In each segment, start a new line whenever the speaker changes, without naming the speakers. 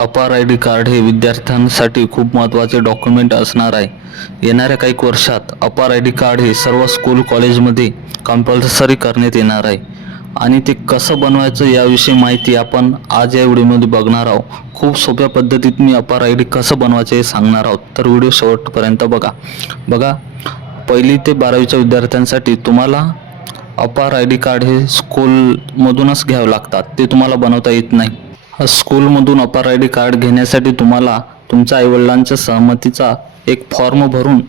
अपार I D card हे विद्यार्थ्यांसाठी खूप महत्त्वाचे डॉक्युमेंट असणार आहे. येणाऱ्या काही वर्षात अपार आय डी कार्ड हे सर्व स्कूल कॉलेजमध्ये कंपल्सरी करण्यात येणार आहे. आणि ते कसं बनवायचं याविषयी माहिती आपण आज या व्हिडिओमध्ये बघणार आहोत. खूप सोप्या पद्धतीत मी अपार आय डी कसं बनवायचं हे सांगणार आहोत. तर व्हिडिओ शेवटपर्यंत बघा. बघा पहिली ते बारावीच्या विद्यार्थ्यांसाठी तुम्हाला अपार आय डी कार्ड हे स्कूलमधूनच घ्यावं लागतात. ते तुम्हाला बनवता येत नाही. स्कूलमधून अपार आय डी कार्ड घेण्यासाठी तुम्हाला तुमच्या आईवडिलांच्या सहमतीचा एक फॉर्म भरून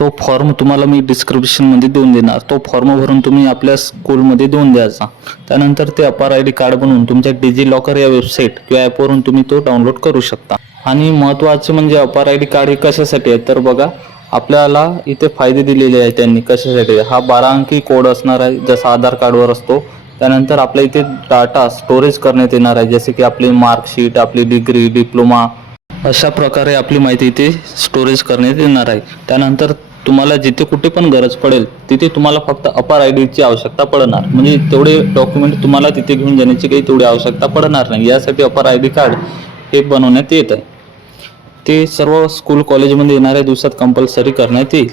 तो फॉर्म तुम्हाला मी डिस्क्रिप्शनमध्ये देऊन देणार. तो फॉर्म भरून तुम्ही आपल्या स्कूलमध्ये देऊन द्यायचा. त्यानंतर ते अपार आय डी कार्ड बनवून तुमच्या डिजी लॉकर या वेबसाईट किंवा ॲपवरून तुम्ही तो डाउनलोड करू शकता. आणि महत्त्वाचे म्हणजे अपार आय डी कार्ड हे कशासाठी आहे? तर बघा आपल्याला इथे फायदे दिलेले आहेत त्यांनी कशासाठी. हा बारा अंकी कोड असणार आहे. जसा आधार कार्डवर असतो त्यानंतर आपल्या इथे डाटा स्टोरेज करण्यात येणार आहे. जसे की आपली मार्कशीट आपली डिग्री डिप्लोमा अशा प्रकारे आपली माहिती इथे स्टोरेज करण्यात येणार आहे. त्यानंतर तुम्हाला जिथे कुठे पण गरज पडेल तिथे तुम्हाला फक्त अपार आय डीची आवश्यकता पडणार. म्हणजे तेवढे डॉक्युमेंट तुम्हाला तिथे घेऊन जाण्याची काही तेवढी आवश्यकता पडणार नाही. यासाठी अपार आय डी कार्ड हे बनवण्यात येत आहे. ते सर्व स्कूल कॉलेजमध्ये येणाऱ्या दिवसात कंपल्सरी करण्यात येईल.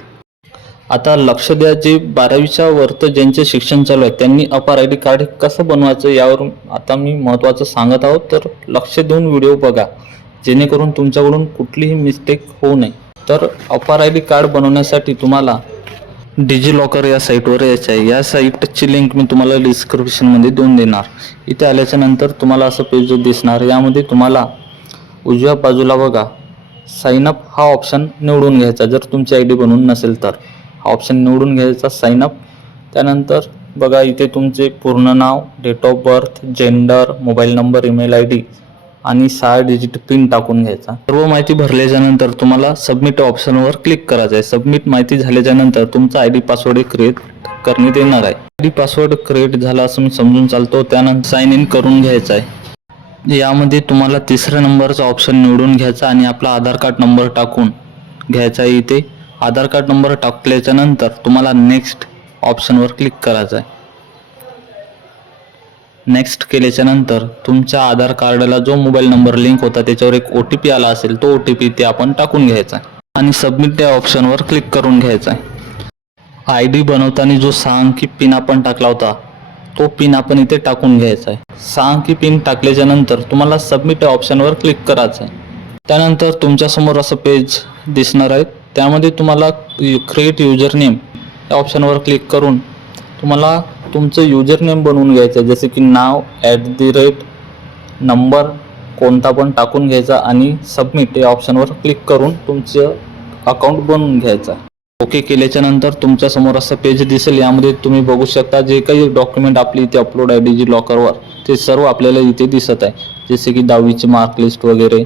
आता लक्ष द्या जे बारावीच्या वरतं ज्यांचे शिक्षण चालू आहे त्यांनी अपार आय डी कार्ड हे कसं बनवायचं यावर आता मी महत्त्वाचं सांगत आहोत. तर लक्ष देऊन व्हिडिओ बघा जेणेकरून तुमच्याकडून कुठलीही मिस्टेक होऊ नये. तर अपार आय डी कार्ड बनवण्यासाठी तुम्हाला डिजी लॉकर या साईटवर यायचं आहे. या साईटची लिंक मी तुम्हाला डिस्क्रिप्शनमध्ये देऊन देणार. इथे आल्याच्यानंतर तुम्हाला असं पेज दिसणार. यामध्ये तुम्हाला उजव्या बाजूला बघा साइन अप हा ऑप्शन निवडून घ्यायचा जर तुमची आय डी बनवून नसेल तर. हा ऑप्शन निवडून घ्यायचा साइन अप त्यानंतर बघा इथे तुमचे पूर्ण नाव date of birth gender mobile number email I D आणि सहा डिजिट पिन टाकून घ्यायचा. सर्व माहिती भरल्याच्यानंतर तुम्हाला सबमिट ऑप्शनवर क्लिक करायचं आहे. सबमिट माहिती झाल्याच्यानंतर तुमचा आय डी पासवर्ड क्रिएट करण्यात येणार आहे. आय डी पासवर्ड क्रिएट झाला असं मी समजून चालतो त्यानंतर साइन इन करून घ्यायचा आहे. यामध्ये तुम्हाला तिसऱ्या नंबरचा ऑप्शन निवडून घ्यायचा आणि आपला आधार कार्ड नंबर टाकून घ्यायचा आहे इथे. आधार कार्ड नंबर टाकल्याच्या नंतर तुम्हाला नेक्स्ट ऑप्शनवर क्लिक करायचं आहे नेक्स्ट केल्याच्यानंतर तुमच्या आधार कार्डला जो मोबाईल नंबर लिंक होता त्याच्यावर एक ओ टी पी आला असेल तो ओ टी पी ते आपण टाकून घ्यायचा आहे आणि सबमिट या ऑप्शनवर क्लिक करून घ्यायचा. आहे आय डी बनवताना जो सहा अंकी पिन आपण टाकला होता तो पिन आपण इथे टाकून घ्यायचा आहे. सहा अंकी पिन टाकल्याच्या नंतर तुम्हाला सबमिट या ऑप्शनवर क्लिक करायचं आहे त्यानंतर तुमच्यासमोर असं पेज दिसणार आहे. त्यामध्ये तुम्हाला क्रिएट युजर नेम या ऑप्शनवर क्लिक करून तुम्हाला तुमचं युजर नेम बनवून घ्यायचं आहे. जसे की नाव ॲट दी रेट नंबर कोणता पण टाकून घ्यायचा आणि सबमिट या ऑप्शनवर क्लिक करून तुमचं अकाउंट बनवून घ्यायचा ओके केल्याच्यानंतर तुमच्यासमोर असं पेज दिसेल. यामध्ये तुम्ही बघू शकता जे काही डॉक्युमेंट आपली इथे अपलोड आहे डिजी लॉकरवर ते सर्व आपल्याला इथे दिसत आहे. जसे की दहावीची मार्क लिस्ट वगैरे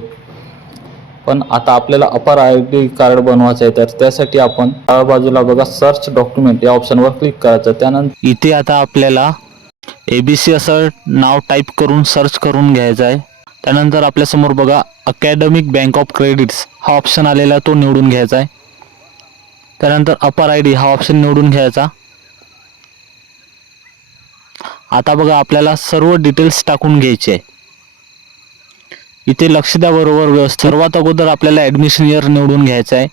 पण आता आपल्याला अपार आय डी कार्ड बनवायचं आहे तर त्यासाठी आपण डाव्या बाजूला बघा सर्च डॉक्युमेंट या ऑप्शनवर क्लिक करायचं. त्यानंतर इथे आता आपल्याला ए बी सी असं नाव टाईप करून सर्च करून घ्यायचं आहे. त्यानंतर आपल्यासमोर बघा अकॅडमिक बँक ऑफ क्रेडिट्स हा ऑप्शन आलेला तो निवडून घ्यायचा आहे. त्यानंतर अपर आय डी हा ऑप्शन निवडून घ्यायचा. आता बघा आपल्याला सर्व डिटेल्स टाकून घ्यायचे आहे. इथे लक्ष द्या बरोबर व्यवस्थित सर्वात अगोदर आपल्याला ॲडमिशन इयर निवडून घ्यायचं आहे.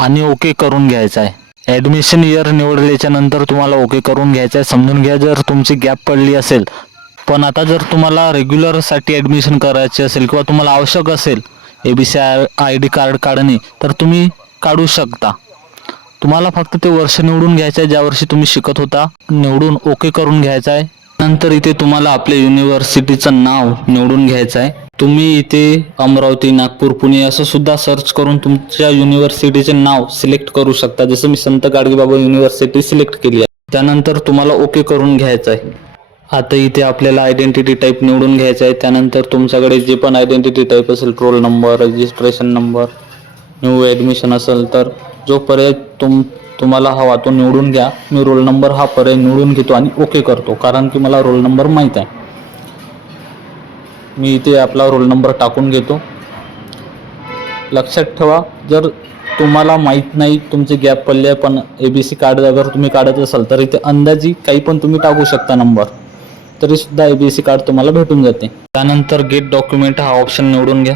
आणि ओके करून घ्यायचं आहे. ॲडमिशन इयर निवडल्याच्या नंतर तुम्हाला ओके करून घ्यायचं आहे. समजून घ्या जर तुमची गॅप पडली असेल. पण आता जर तुम्हाला रेग्युलरसाठी ॲडमिशन करायचे असेल किंवा तुम्हाला आवश्यक असेल A B C I I D card काढणे तर तुम्ही काढू शकता. तुम्हाला फक्त ते वर्ष निवडून घ्यायचं आहे. ज्या वर्षी तुम्ही शिकत होता निवडून ओके करून घ्यायचं आहे. नंतर इथे तुम्हाला आपल्या युनिव्हर्सिटीचं नाव निवडून घ्यायचं आहे. तुम्ही इथे अमरावती नागपूर पुणे असं सुद्धा सर्च करून तुमच्या युनिव्हर्सिटीचे नाव सिलेक्ट करू शकता. जसं मी संत गाडगेबाबा युनिव्हर्सिटी सिलेक्ट केली आहे. त्यानंतर तुम्हाला ओके करून घ्यायचं आहे. आता इथे आपल्याला आयडेंटिटी टाईप निवडून घ्यायचं आहे. त्यानंतर तुमच्याकडे जे पण आयडेंटिटी टाईप असेल roll number registration number new admission असेल तर जो पर्याय तुम तुम्हाला हवा तो निवडून घ्या. मी रोल नंबर हा पर्याय निवडून घेतो आणि ओके करतो. कारण की मला रोल नंबर माहीत आहे. मी इथे आपला रोल नंबर टाकून घेतो. लक्षात ठेवा जर तुम्हाला माहीत नाही तुमचे गॅप पडले आहे पण ए बी सी कार्ड अगर तुम्ही काढत असाल तर इथे अंदाजी काही पण तुम्ही टाकू शकता नंबर तरीसुद्धा ए बी सी कार्ड तुम्हाला भेटून जाते. त्यानंतर गेट डॉक्युमेंट हा ऑप्शन निवडून घ्या.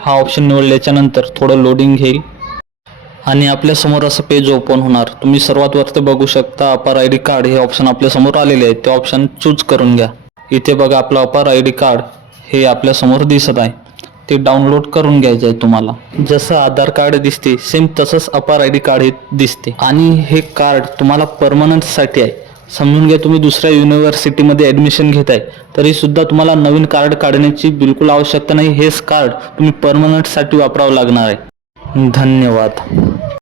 हा ऑप्शन निवडल्याच्यानंतर थोडं लोडिंग घेईल. आणि आपल्यासमोर असं पेज ओपन होणार. तुम्ही सर्वात वरती बघू शकता अपार आय डी कार्ड हे ऑप्शन आपल्यासमोर आलेले आहे. ते ऑप्शन चूज करून घ्या. इथे बघा आपलं अपार आय डी कार्ड हे आपल्यासमोर दिसत आहे. ते डाउनलोड करून घ्यायचं आहे तुम्हाला. जसं आधार कार्ड दिसते सेम तसंच अपार आय डी कार्ड हे दिसते. आणि हे कार्ड तुम्हाला परमनंटसाठी आहे. समजून घ्या तुम्ही दुसऱ्या युनिव्हर्सिटीमध्ये ॲडमिशन घेत तरी सुद्धा तुम्हाला नवीन कार्ड काढण्याची बिलकुल आवश्यकता नाही. हेच कार्ड तुम्ही परमनंटसाठी वापरावं लागणार आहे. धन्यवाद.